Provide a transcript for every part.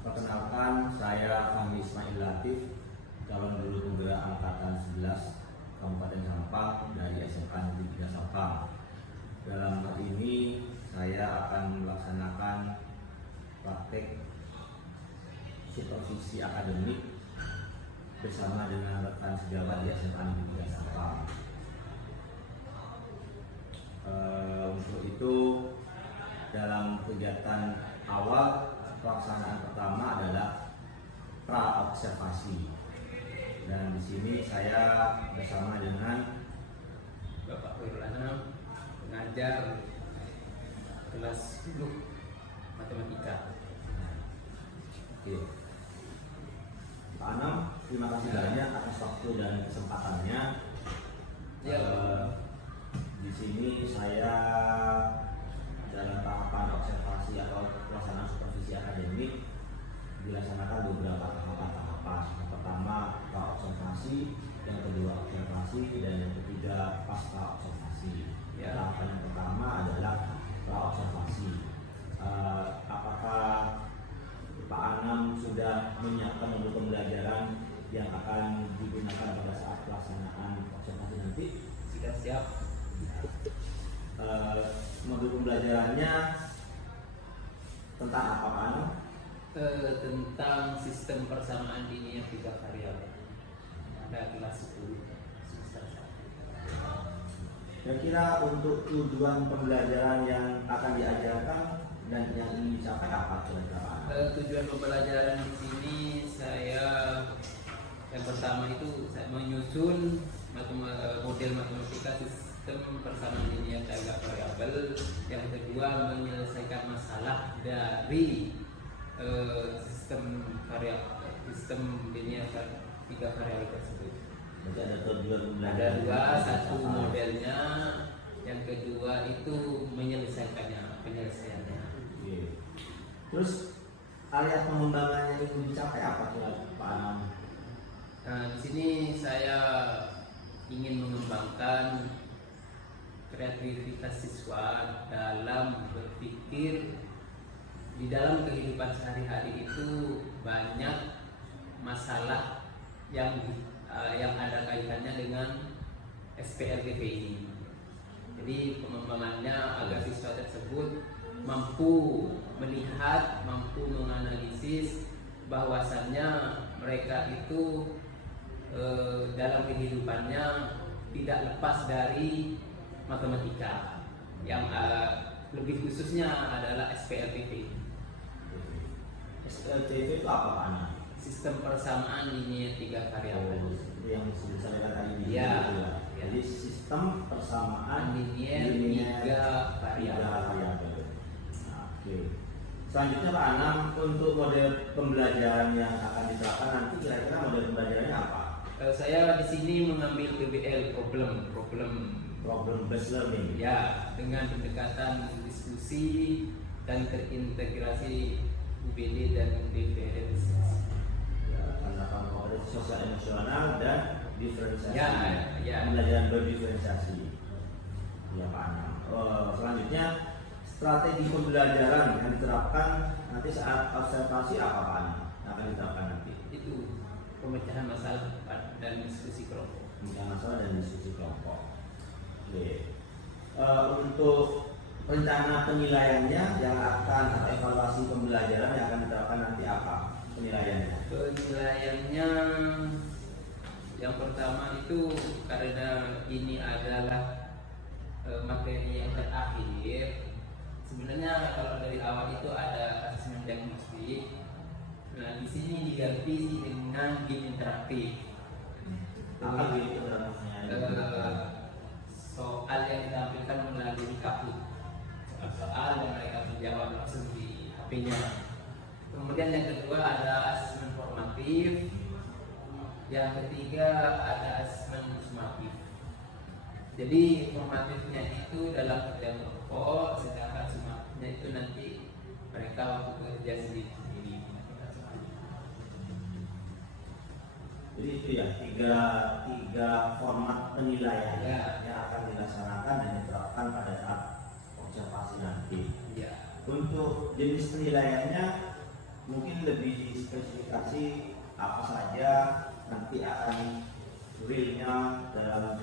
Perkenalkan, saya Fahmi Ismail Latif, calon guru penggerak angkatan 11 Kabupaten Sampang dari SMA Negeri 3 Sampang. Dalam hal ini saya akan melaksanakan praktek supervisi akademik bersama dengan rekan sejawat di SMA Negeri 3 Sampang. Untuk itu, dalam kegiatan awal pelaksanaan pertama adalah pra observasi, dan di sini saya bersama dengan Bapak Khairul Anam, pengajar kelas 10 matematika. Oke. Pak Anam, terima kasih banyak atas waktu dan kesempatannya. Ya. Di sini saya dalam tahapan observasi atau pelaksanaan supervisi akademik dilaksanakan beberapa tahapan. Yang pertama pra observasi, yang kedua observasi, dan yang ketiga pasca observasi. Ya. Tahapan yang pertama adalah pra observasi. Apakah Pak Anam sudah menyiapkan modul pembelajaran yang akan digunakan pada saat pelaksanaan observasi nanti? Sudah siap. Modul pembelajarannya tentang apa, Pak Anam? Tentang sistem persamaan linear 3 variabel pada kelas 10 semester 1. Kira-kira untuk tujuan pembelajaran yang akan diajarkan dan yang ingin dicapai apa kira-kira, Pak Anam? Tujuan pembelajaran di sini saya yang pertama itu saya menyusun model matematika sistem persamaan linear 3 variabel. Yang kedua, menyelesaikan masalah dari sistem linear 3 variabel tersebut. Jadi ada tujuan Ada pembelajaran. dua, satu modelnya, yang kedua itu penyelesaiannya. Oke. Terus area pengembangannya ingin dicapai apa kira-kira, Pak Anam? Nah, di sini saya ingin mengembangkan kreativitas siswa dalam berpikir. Di dalam kehidupan sehari-hari itu banyak masalah yang ada kaitannya dengan SPLTP ini. Jadi pengembangannya agar siswa tersebut mampu melihat, mampu menganalisis bahwasannya mereka itu dalam kehidupannya tidak lepas dari matematika, yang lebih khususnya adalah SPLTP. SLTV itu apa, Pak Anam? Sistem persamaan linear 3 variabel. Yang disampaikan tadi di Ya, video. ya. Jadi sistem persamaan Linear 3 variabel. Nah, oke. Selanjutnya, Pak Anam, untuk model pembelajaran yang akan diterapkan nanti kira-kira model pembelajarannya apa? Saya di sini mengambil PBL, problem Based learning. ya, dengan pendekatan diskusi dan terintegrasi UBD dan DPR. Ya, pendekatan kompetensi sosial emosional dan diferensiasi. Ya. Pembelajaran berdiferensiasi. Ya, Pak Anam. Selanjutnya, strategi pembelajaran yang diterapkan nanti saat observasi apa, Pak Anam? Yang akan diterapkan nanti? Itu pemecahan masalah dan diskusi kelompok. Pemecahan masalah dan diskusi kelompok. Oke. Untuk rencana penilaiannya yang akan atau evaluasi pembelajaran yang akan diterapkan nanti apa penilaiannya? Penilaiannya yang pertama itu, karena ini adalah materi yang terakhir. Sebenarnya kalau dari awal itu ada asesmen diagnostik. Nah, di sini diganti dengan game interaktif. Apa itu dalamnya? Soal yang ditampilkan melalui Kahoot. Soal yang mereka menjawab langsung di HP-nya. Kemudian yang kedua ada asesmen formatif. Yang ketiga ada asesmen sumatif. Jadi formatifnya itu dalam kerja kelompok, sedangkan sumatifnya itu nanti mereka waktu bekerja sendiri. Jadi itu ya tiga format penilaian Ya. yang akan dilaksanakan dan diterapkan pada saat observasi nanti. Ya. Untuk jenis penilaiannya mungkin lebih spesifikasi apa saja nanti akan realnya dalam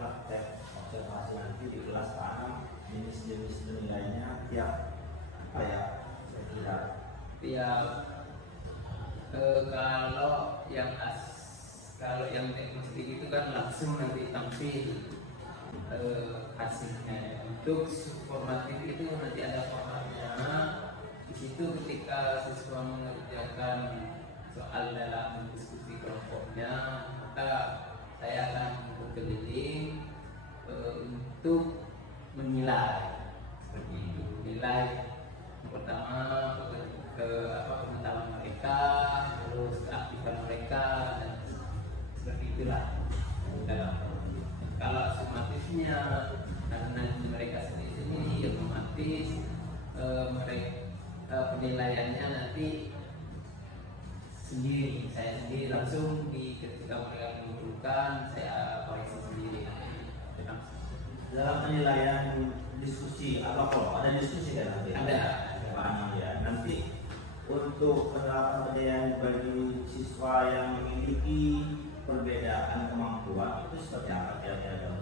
praktek observasi nanti di kelas Pak, jenis-jenis penilaiannya tiap apa ya kira-kira. Tiap kalau yang diagnostik itu kan langsung nanti tampil hasilnya. Untuk formatif itu nanti ada formatnya. Di situ ketika siswa mengerjakan soal dalam diskusi kelompoknya, maka saya akan berkeliling untuk menilai seperti itu. Nilai pertama pengetahuan mereka, terus keaktifan mereka, dan seperti itulah dalam kalau sumatifnya karena mereka sendiri otomatis mereka penilaiannya nanti saya sendiri langsung ketika mereka mengumpulkan saya koreksi sendiri. Dalam penilaian diskusi atau kalau ada diskusi kan nanti ada Pak Anam ya, nanti untuk penerapan penilaian bagi siswa yang memiliki perbedaan kemampuan itu seperti apa kira-kira?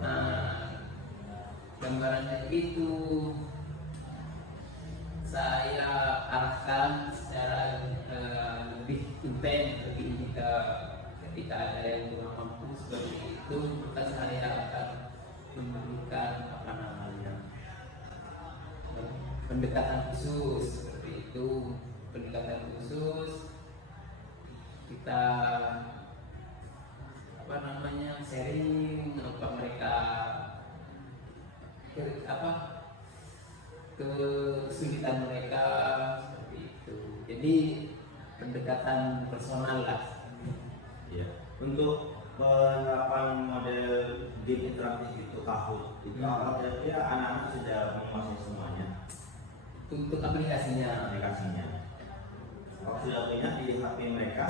Gambarannya itu saya arahkan secara lebih intens, lebih ketika ada yang kurang mampu seperti itu, maka saya akan memberikan pendekatan khusus seperti itu. Pendekatan khusus kita sharing mereka kesulitan mereka seperti itu. Jadi pendekatan personal lah. Ya. Untuk penerapan model game interaktif itu Kahoot itu kira-kira anak-anak sudah menguasai semuanya. Untuk aplikasinya. Kalau sudah punya di HP mereka,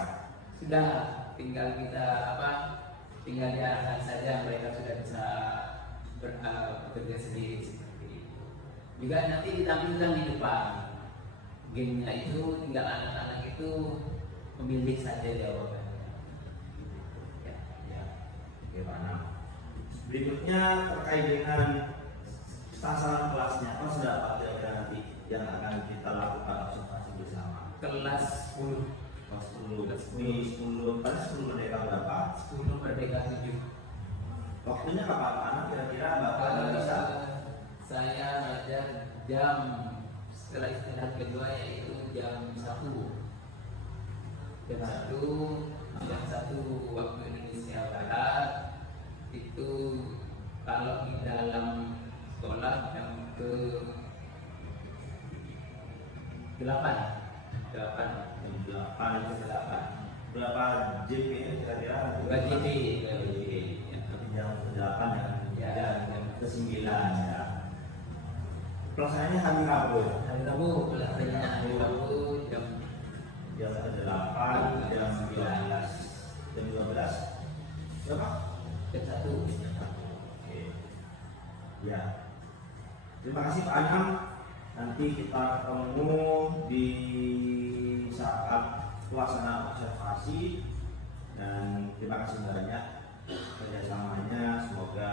sudah tinggal kita tinggal diarahkan saja, mereka sudah bisa bekerja sendiri seperti itu. Juga nanti ditampilkan di depan gamenya itu, tinggal anak-anak itu memilih saja jawabannya. Oke Pak Anam. Berikutnya terkait dengan sasaran kelasnya, apa sudah Pak kira-kira nanti yang akan kita lakukan observasi bersama? Kelas 10. Kelas 10. Pada 10 Merdeka berapa? 10 Merdeka 7. Waktunya kapan Pak Anam kira-kira Bapak bisa? Saya ngajar jam setelah istirahat kedua yaitu jam 1. Jam 1 waktu Indonesia Barat. Itu kalau di dalam sekolah jam ke 8. Berapa JP kira-kira? 2 JP. Jam ke-8 ya. Jam ke-9 ya. Pelaksanaannya hari Rabu. Pelaksanaannya hari Rabu jam ke-8, jam 11, jam 12. Berapa? Jam 1. Oke. Ya. Terima kasih Pak Anam. Nanti kita ketemu di saat pelaksanaan observasi, dan terima kasih banyak kerjasamanya. Semoga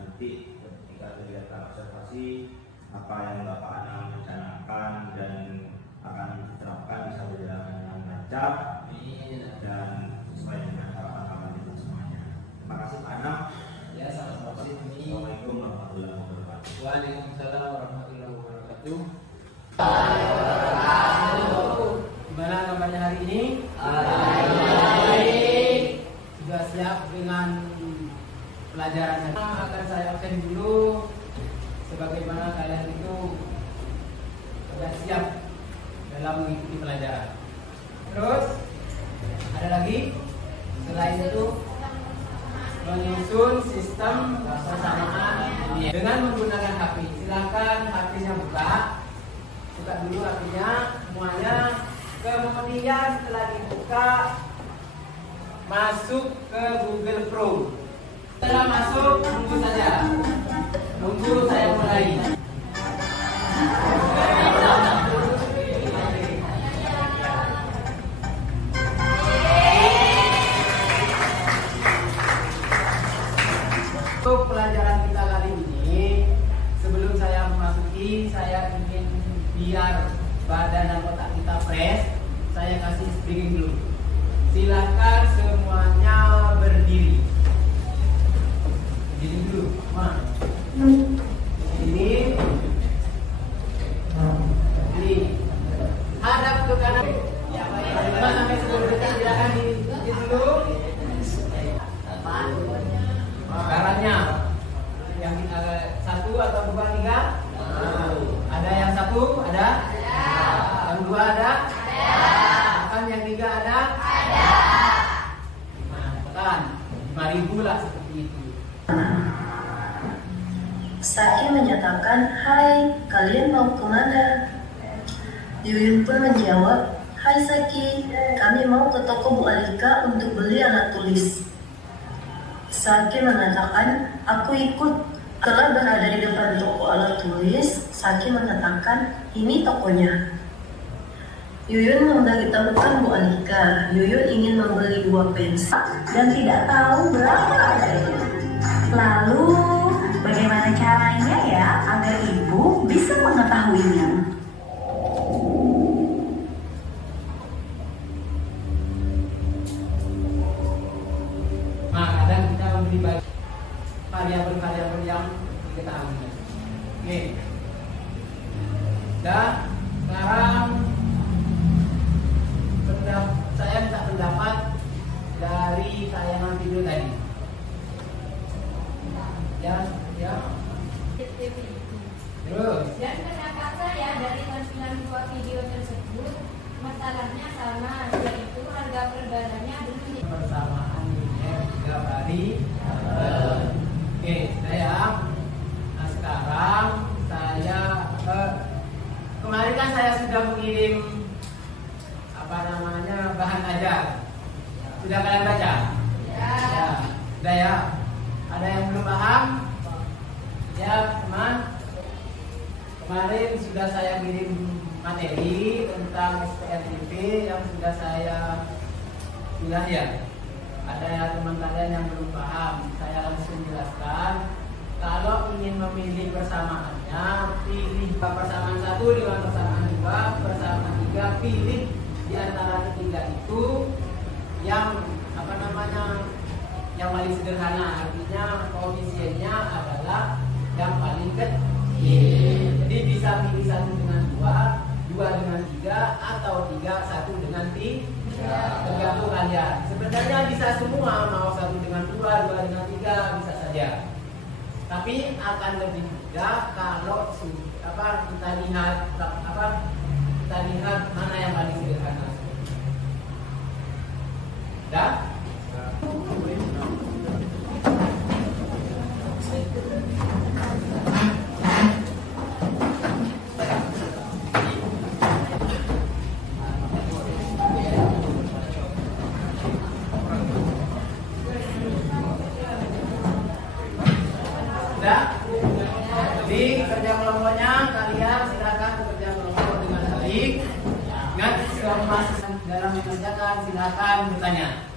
nanti ketika kegiatan observasi apa yang Bapak Anam rencanakan dan akan diterapkan bisa berjalan dengan lancar dan sesuai dengan harapan kita semuanya. Terima kasih Pak Anam. Ya, sama-sama. Assalamualaikum warahmatullahi wabarakatuh. Waalaikumsalam warahmatullahi wabarakatuh. Gimana kabarnya hari ini? Baik. Sudah siap dengan pelajarannya? Akan saya absen dulu, sebagaimana kalian itu sudah siap dalam mengikuti pelajaran. Terus ada lagi selain itu menyusun sistem persamaan dengan menggunakan HP. Silakan HP-nya buka dulu HP-nya semuanya. Kemudian setelah dibuka masuk ke Google Chrome. Setelah masuk tunggu saja. Tunggu saya mulai. Silakan semuanya berdiri. Berdiri dulu, Ma. Berdiri. Berdiri. Hadap ke kanan. Ya, baik. 5 sampai 10 detik silakan di dulu. Caranya yang satu atau dua, tiga? Ada yang satu? Ada? Yang dua ada? Bahkan yang tiga ada? Nah, tekan 5.000 lah seperti itu. Saki menyatakan, "Hai, kalian mau kemana?" Yuyun pun menjawab, "Hai Saki, kami mau ke toko Bu Alika untuk beli alat tulis." Saki mengatakan, "Aku ikut." Setelah berada di depan toko alat tulis, Saki mengatakan, "Ini tokonya." Yuyun memberitahukan Bu Alika, Yuyun ingin membeli 2 pensil dan tidak tahu berapa harganya. Lalu, bagaimana caranya ya agar ibu bisa mengetahuinya? Nah, kadang kita memberi variabel-variabel yang diketahui. Oke. Dan sekarang saya minta pendapat dari tayangan video tadi. Ya. Terus. Dan pendapat saya dari 92 video tersebut masalahnya sama, yaitu harga perbaranya belum Persamaan nilai 3 variabel. Oke, nah sekarang saya kemarin kan saya sudah mengirim bahan ajar. Sudah kalian baca? Ya. Sudah ya. Ada yang belum paham? Ya, teman. Kemarin sudah saya kirim materi tentang SPNIP yang sudah saya bilang ya. Ada ya teman kalian yang belum paham, saya langsung jelaskan. Kalau ingin memilih persamaannya, pilih persamaan 1 dengan persamaan 2, persamaan 3, pilih di antara ketiga itu yang yang paling sederhana, artinya koefisiennya adalah yang paling kecil. Jadi bisa pilih 1 dengan 2, 2 dengan 3, atau 3, 1 dengan 3, tergantung kalian. Sebenarnya bisa semua, mau 1 dengan 2, 2 dengan 3, bisa saja. Tapi akan lebih mudah kalau kita lihat mana yang paling sederhana. Dah? Di kerja kelompoknya kalian silakan bekerja kelompok dengan baik. Ingat, selama dalam mengerjakan silakan bertanya.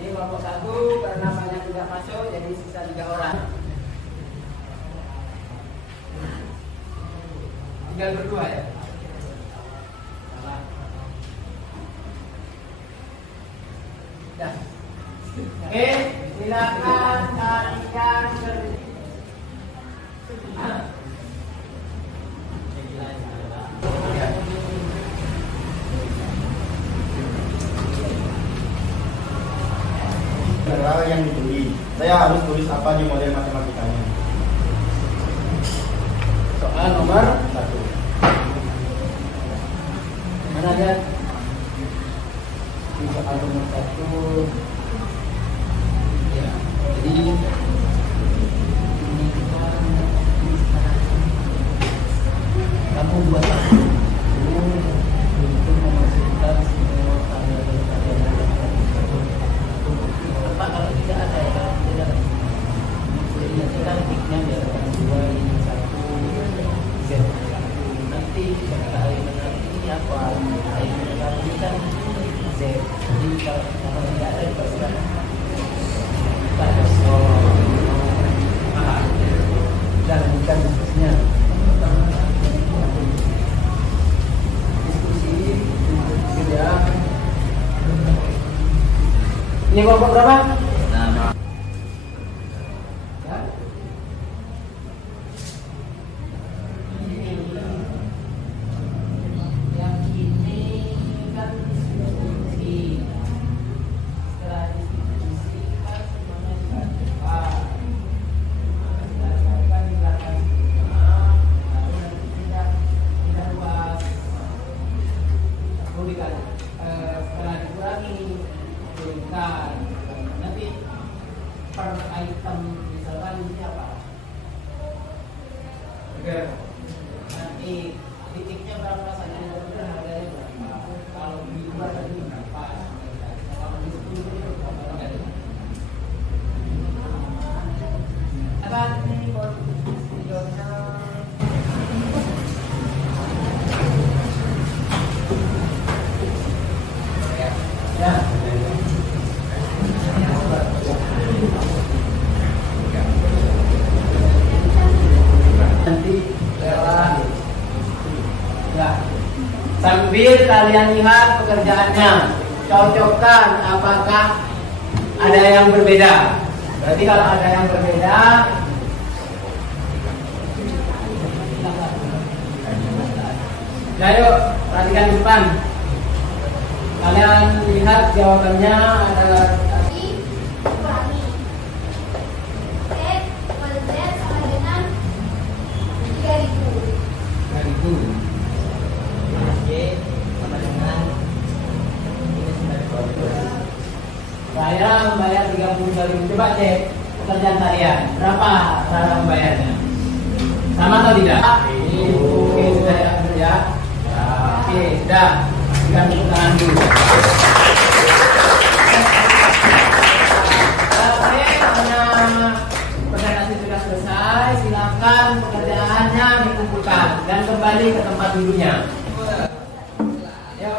Ini kelompok 1 karena banyak tidak masuk jadi sisa 3 orang. Tinggal berdua ya. Dah. Oke, silakan kalian adalah yang ditulis. Saya harus tulis apa di model matematikanya. soal nomor 1. mana lihat? Di soal nomor 1. Ya, jadi ini kamu buat untuk memasukkan semua variabel-variabel apa kalau tidak ada ya, kalau tidak jadi nanti kan tiknya biarkan 2 ini 1 Z nanti nanti apa ini kan Z jadi kalau tidak ada dipersilakan pada dan bukan diskusinya diskusi ya Ini kelompok berapa? Nah. Yang ini kan distribusi. Setelah distribusi kan semuanya dilakukan. Setelah dikurangi kirimkan nanti per item misalkan ini apa nanti titiknya berapa saja harganya berapa kalau di luar tadi berapa kalau di 10 ini berapa apa ini videonya ya. Nanti lewat ya. Sambil kalian lihat pekerjaannya, cocokkan apakah ada yang berbeda. Berarti kalau ada yang berbeda, ya yuk perhatikan depan. Kalian lihat jawabannya adalah kurangi X per Z sama dengan 3.000. Y sama dengan saya membayar 32.000. Coba cek pekerjaan kalian berapa cara membayarnya, sama atau tidak? Oke, sudah ya kerja. Oke, sudah. Kita tepuk tangan dulu. Oke, karena presentasi sudah selesai, silakan pekerjaannya dikumpulkan dan kembali ke tempat duduknya. Yuk.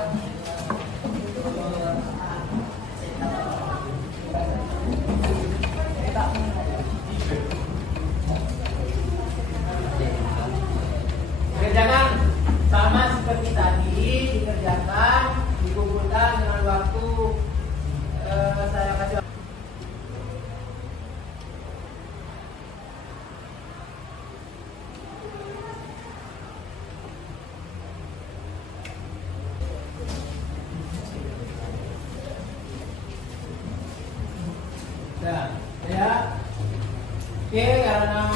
Kerjakan sama seperti tadi, dikerjakan, dikumpulkan dengan waktu saya kasih. Nah, ya. Oke, karena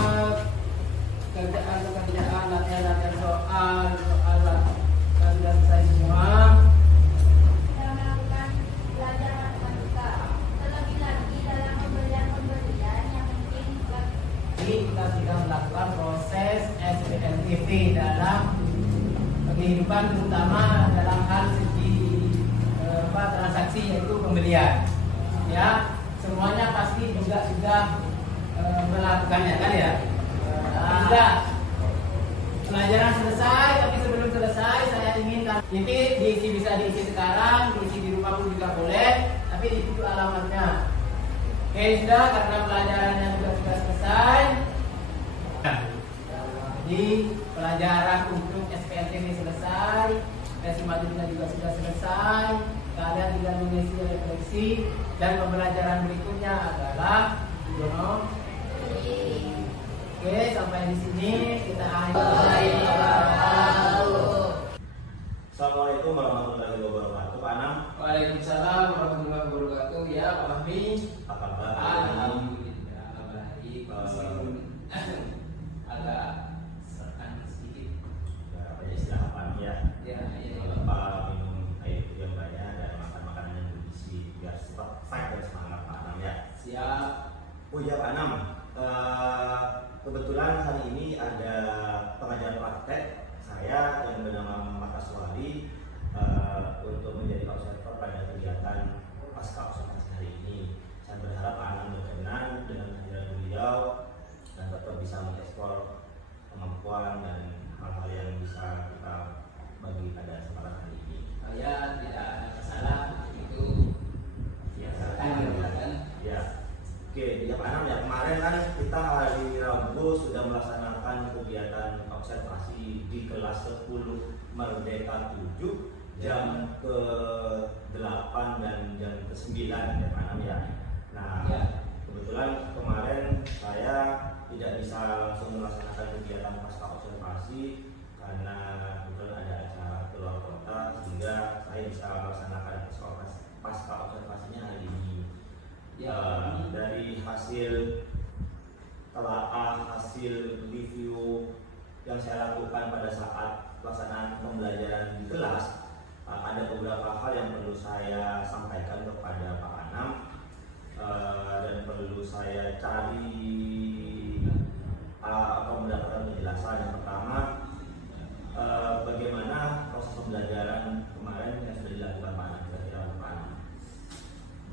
kerjaan latihan soal sudah selesai semua. Kita melakukan belajar matematika. Terlebih lagi dalam pembelian yang penting Kita sudah melakukan proses SPLTV dalam kehidupan, terutama dalam hal segi transaksi, yaitu pembelian. Ya, semuanya pasti juga sudah melakukannya kan ya. Sudah pelajaran selesai, tapi sebelum selesai saya inginkan ini bisa diisi sekarang, diisi di rumah pun juga boleh, tapi di situ alamatnya. Oke, sudah, karena pelajarannya juga sudah selesai. Jadi pelajaran untuk SPLTV selesai, tes matematika juga sudah selesai. Kalian tinggal mengisi refleksi dan pembelajaran berikutnya adalah Oke, sampai di sini kita akhiri. Assalamualaikum warahmatullahi wabarakatuh. Pak Anam. Waalaikumsalam warahmatullahi wabarakatuh. Ya, Pak Fahmi. Apa kabar? Alhamdulillah baik. Meskipun agak serkan sedikit. Ya, apa ya istilah apa nih ya? Ya. Lupa minum air yang banyak dan makan makanan yang bergizi biar cepat fight dan semangat Pak Anam ya. Siap. Oh iya Pak Anam. Kebetulan hari ini ada pengajaran praktek saya yang bernama Muhammad Aswari untuk menjadi observer pada kegiatan pasca observasi hari ini. Saya berharap Pak Anam berkenan dengan kehadiran beliau dan tetap bisa mengeksplor kemampuan dan hal-hal yang bisa kita bagi pada kesempatan hari ini. Saya tidak ada masalah itu. Ya, Silakan. ya. Oke, ya Pak Anam ya, kemarin kan kita hari Rabu sudah melaksanakan kegiatan observasi di kelas 10 Merdeka 7 jam ke-8 dan jam ke ke-9 ya Pak Anam ya. Nah, Ya. kebetulan kemarin saya tidak bisa langsung melaksanakan kegiatan pasca observasi karena kebetulan ada acara keluar kota, sehingga saya bisa melaksanakan pasca observasinya hari ini. Ya. Dari hasil telaah, hasil review yang saya lakukan pada saat pelaksanaan pembelajaran di kelas, ada beberapa hal yang perlu saya sampaikan kepada Pak Anam dan perlu saya cari atau mendapatkan penjelasan. Yang pertama, bagaimana proses pembelajaran kemarin yang sudah dilakukan Pak Anam? Kira-kira Pak Anam.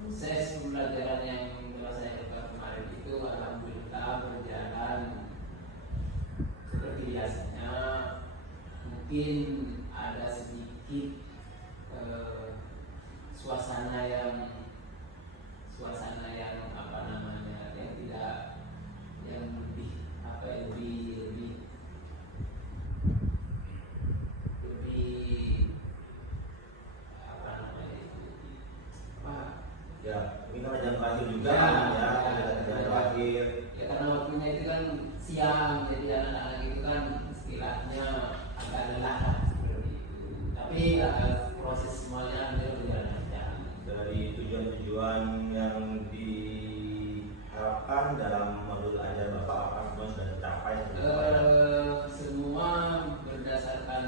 Proses pembelajaran yang telah saya lakukan kemarin itu alhamdulillah berjalan seperti biasanya. Mungkin ada sedikit suasana yang apa namanya, yang tidak, yang lebih apa ya, lebih apa namanya itu, apa Ya, mungkin karena jam terakhir juga Ya, Pak Anam ya, ya, jam terakhir. ya karena waktunya itu kan siang, jadi anak-anak itu kan istilahnya agak lelah lah, seperti itu. Tapi proses semuanya berjalan lancar. Dari tujuan-tujuan yang diharapkan dalam modul ajar Bapak apa semua sudah tercapai? Semua berdasarkan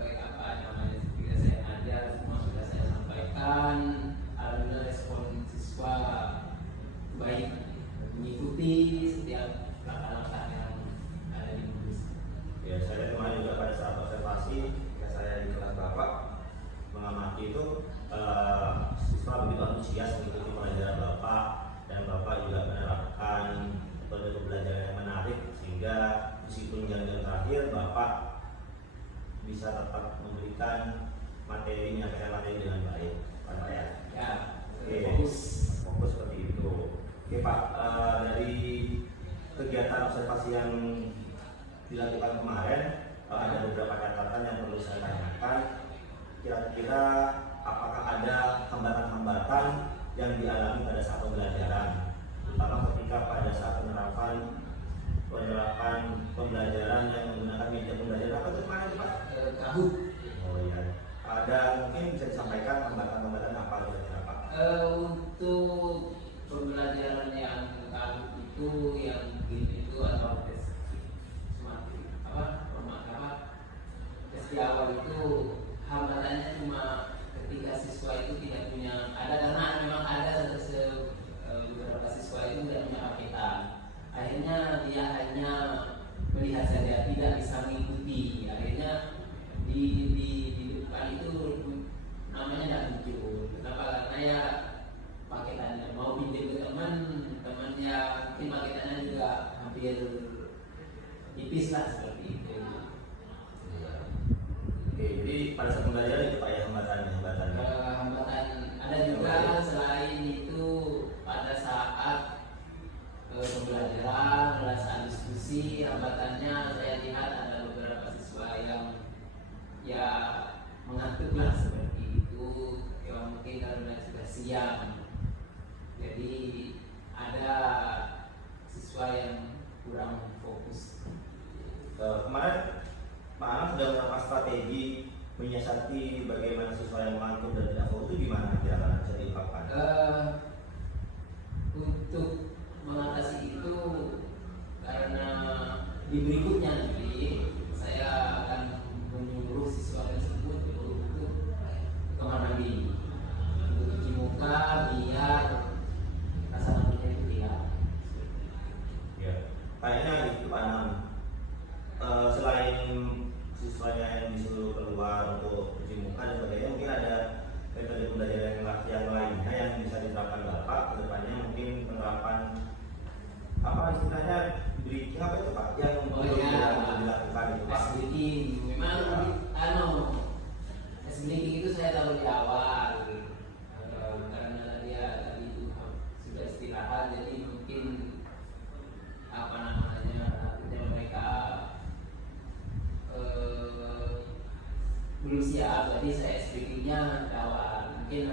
apa namanya, ketika saya ajar semua sudah saya sampaikan. Alhamdulillah respon siswa baik, mengikuti setiap langkah-langkah yang ada di modul. Ya, saya kemarin juga pada saat observasi ketika saya di kelas Bapak mengamati itu, siswa begitu antusias mengikuti pelajaran Bapak, dan Bapak juga menerapkan metode pembelajaran yang menarik, sehingga meskipun jam-jam terakhir Bapak bisa tetap memberikan materi dengan baik, Pak ya. Ya, Oke, fokus seperti itu. Oke Pak, dari kegiatan observasi yang dilakukan kemarin, ada beberapa catatan yang perlu saya tanyakan. Kira-kira apakah ada hambatan-hambatan yang dialami pada saat pembelajaran, terutama ketika pada saat penerapan pembelajaran yang menggunakan media pembelajaran apa itu kemarin Pak? Kahoot. Oh iya. Ada mungkin bisa disampaikan hambatan-hambatan apa kira-kira Pak? Untuk pembelajaran yang Kahoot itu, yang itu atau tes tes di awal itu, hambatannya cuma ketika siswa itu tidak punya, karena memang ada beberapa siswa itu tidak punya paketan. Akhirnya dia hanya melihat saja, tidak bisa mengikuti. Akhirnya di depan itu namanya tidak muncul. Kenapa? Karena ya paketannya mau pinjam ke temannya, mungkin paketannya juga hampir tipis lah, seperti itu. Oke, jadi pada saat pembelajaran itu Pak ya hambatan. Hambatan ada juga. Selain itu pada saat pembelajaran, pada saat diskusi, hambatannya saya lihat ada beberapa siswa yang ya mengantuk lah, seperti itu. Ya mungkin karena sudah siang, jadi ada siswa yang kurang fokus. Kemarin Pak Anam sudah menerapkan strategi menyiasati bagaimana siswa yang mengantuk dan tidak fokus itu gimana kira-kira bisa diungkapkan? Untuk mengatasi itu, karena di berikutnya nanti saya akan menyuruh siswa tersebut untuk kamar mandi, untuk cuci muka,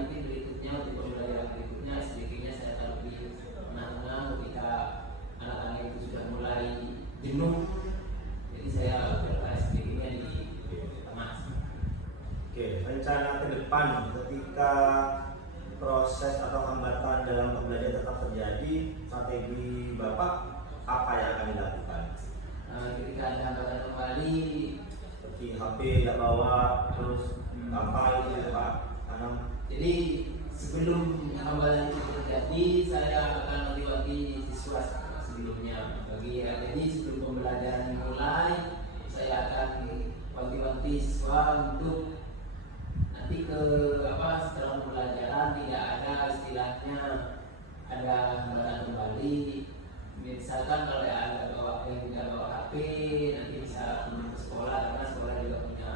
nanti berikutnya untuk pembelajaran berikutnya sedikitnya saya taruh di tengah-tengah ketika anak-anak itu sudah mulai jenuh, jadi saya letakkan sedikitnya di tengah. Oke, rencana ke depan ketika proses atau hambatan dalam pembelajaran tetap terjadi, strategi Bapak apa yang akan dilakukan? Ketika ada hambatan kembali, Seperti HP tidak bawa, terus apa itu ya Pak? Tanam. jadi sebelum hambatan itu terjadi, saya akan wanti-wanti siswa sebelumnya. Jadi sebelum pembelajaran dimulai, saya akan wanti-wanti siswa untuk nanti setelah pembelajaran tidak ada istilahnya ada hambatan kembali. Misalkan kalau ada yang tidak bawa HP nanti bisa ke sekolah karena sekolah juga punya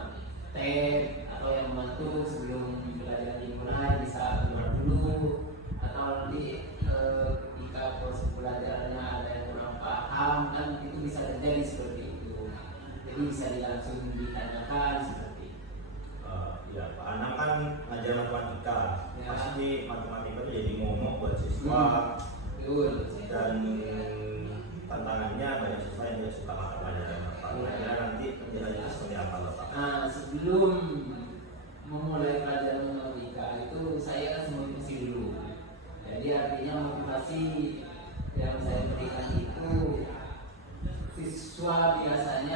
tab, atau yang membantu sebelum pembelajaran dimulai bisa keluar dulu, atau nanti ketika proses pembelajarannya ada yang kurang paham kan itu bisa terjadi seperti itu, jadi bisa langsung ditanyakan seperti itu. Ya, Pak Anam kan ngajar matematika, Ya. pasti matematika itu jadi momok buat siswa. Betul. Dan tantangannya banyak siswa yang tidak suka mata pelajaran Bapak. Kira-kira nanti penjelasannya seperti apa Bapak? Nah, sebelum memulai pelajaran matematika itu saya kasih motivasi dulu. Jadi artinya motivasi yang saya berikan itu siswa biasanya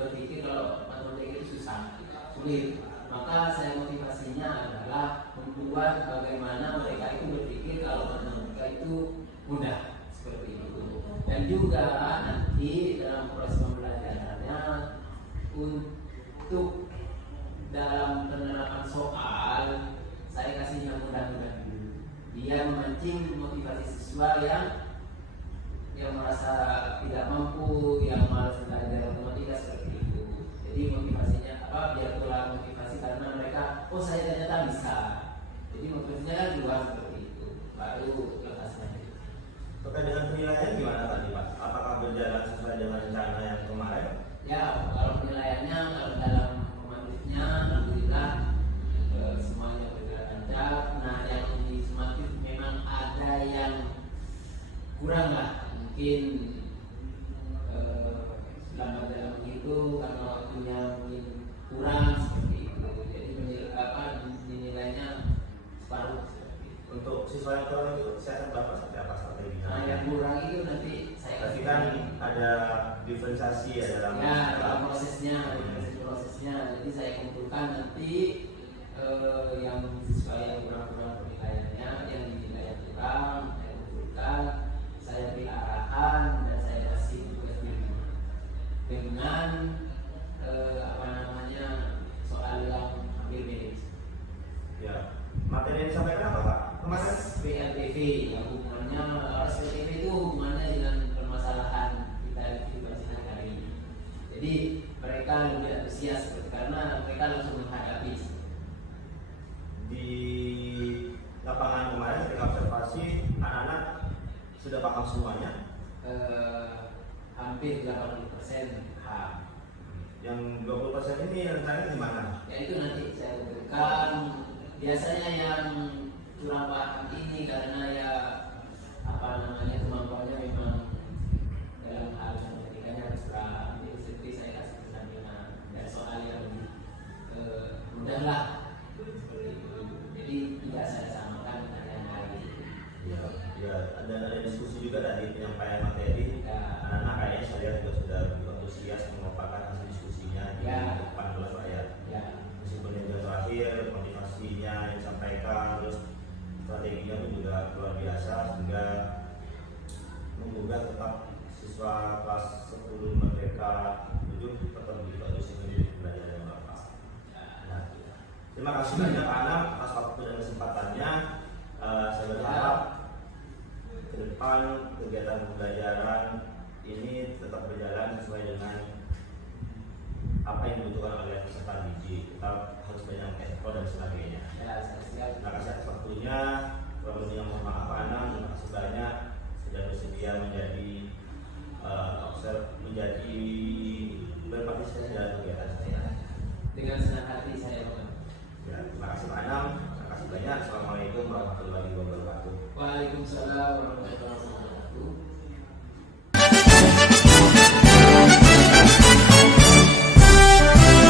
berpikir kalau matematika itu susah, sulit. Maka saya motivasinya adalah membuat bagaimana mereka itu berpikir kalau matematika itu mudah seperti itu. Dan juga nanti dalam proses pembelajarannya untuk dalam penerapan soal saya kasih yang mudah-mudah dulu. Dia memancing motivasi siswa yang merasa tidak mampu, yang malas belajar matematika seperti itu. Jadi motivasinya biar tulang motivasi karena mereka, oh saya ternyata bisa. Jadi motivasinya kan luar seperti itu. Baru lepasnya. Terkait dengan penilaian gimana tadi Pak? Apakah berjalan sesuai dengan rencana yang kemarin? Ya, kalau penilaiannya kalau dalam formatifnya alhamdulillah semuanya berjalan lancar. Nah, yang di formatif memang ada yang kurang lah, mungkin lambat dalam begitu karena waktunya mungkin kurang seperti itu. Jadi dinilainya separuh seperti itu. Untuk siswa yang kurang itu saya berapa seperti apa strateginya? Nah, yang kurang itu nanti saya Tapi kasih kan ada diferensiasi ya dalam dalam prosesnya. Jadi saya kumpulkan nanti yang siswa yang kurang penilaiannya, yang dinilai yang kurang, saya kumpulkan, saya beri arahan dan saya kasih tugas dengan soal yang hampir mirip. Ya, materi yang disampaikan apa Pak? Kemarin SPLTV yang hubungannya SPLTV itu hubungannya dengan permasalahan kita di kehidupan hari ini. Jadi mereka lebih antusias karena mereka langsung menghadapi. di lapangan kemarin ketika observasi anak-anak sudah paham semuanya. Hampir 80% paham. Yang 20% ini rencananya di mana? Ya itu nanti saya tentukan. Biasanya yang kurang paham ini karena ya kemampuannya memang dalam hal matematikanya harus kurang. Jadi seperti saya kasih kesampingan dan soal yang mudah lah. Jadi tidak saya samakan dengan yang lain. Ya, ada diskusi juga tadi penyampaian materi. Ya. Anak-anak kayaknya saya juga sudah antusias memaparkan hasil diskusinya di depan kelas Pak ya. Ya. Meskipun yang terakhir motivasinya yang disampaikan, terus strateginya pun juga luar biasa sehingga menggugah tetap siswa kelas 10 Merdeka 7 tetap begitu menjadi pembelajaran Bapak. Nah, terima kasih banyak Pak Anam atas waktu dan kesempatannya. Saya berharap ke depan kegiatan pembelajaran ini tetap berjalan sesuai dengan apa yang dibutuhkan oleh peserta didik. Kita harus banyak ekspor dan sebagainya. Ya, saya siap. Terima kasih atas waktunya. Kurang lebihnya mohon maaf Pak Anam. Terima kasih banyak sudah bersedia menjadi berpartisipasi dalam kegiatan saya. Dengan senang hati saya. Ya, terima kasih Pak Anam. Terima kasih banyak. Assalamualaikum warahmatullahi wabarakatuh. Waalaikumsalam warahmatullahi wabarakatuh.